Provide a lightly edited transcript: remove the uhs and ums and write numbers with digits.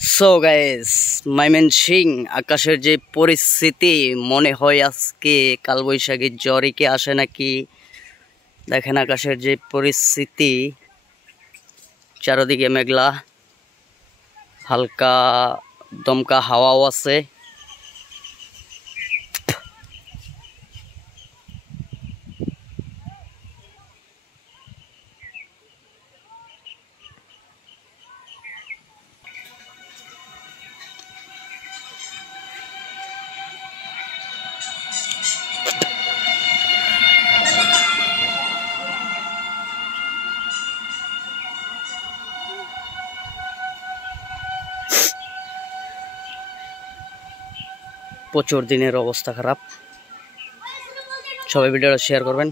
So guys, Mymensingh আকাশের যে পরিস্থিতি, মনে হয় আজকে কালবৈশাখীর ঝড়ই কি আসে নাকি। দেখেন আকাশের যে পরিস্থিতি, চারদিকে মেঘলা, হালকা দমকা হাওয়াও আছে। প্রচুর দিনের অবস্থা খারাপ। সবাই ভিডিওটা শেয়ার করবেন।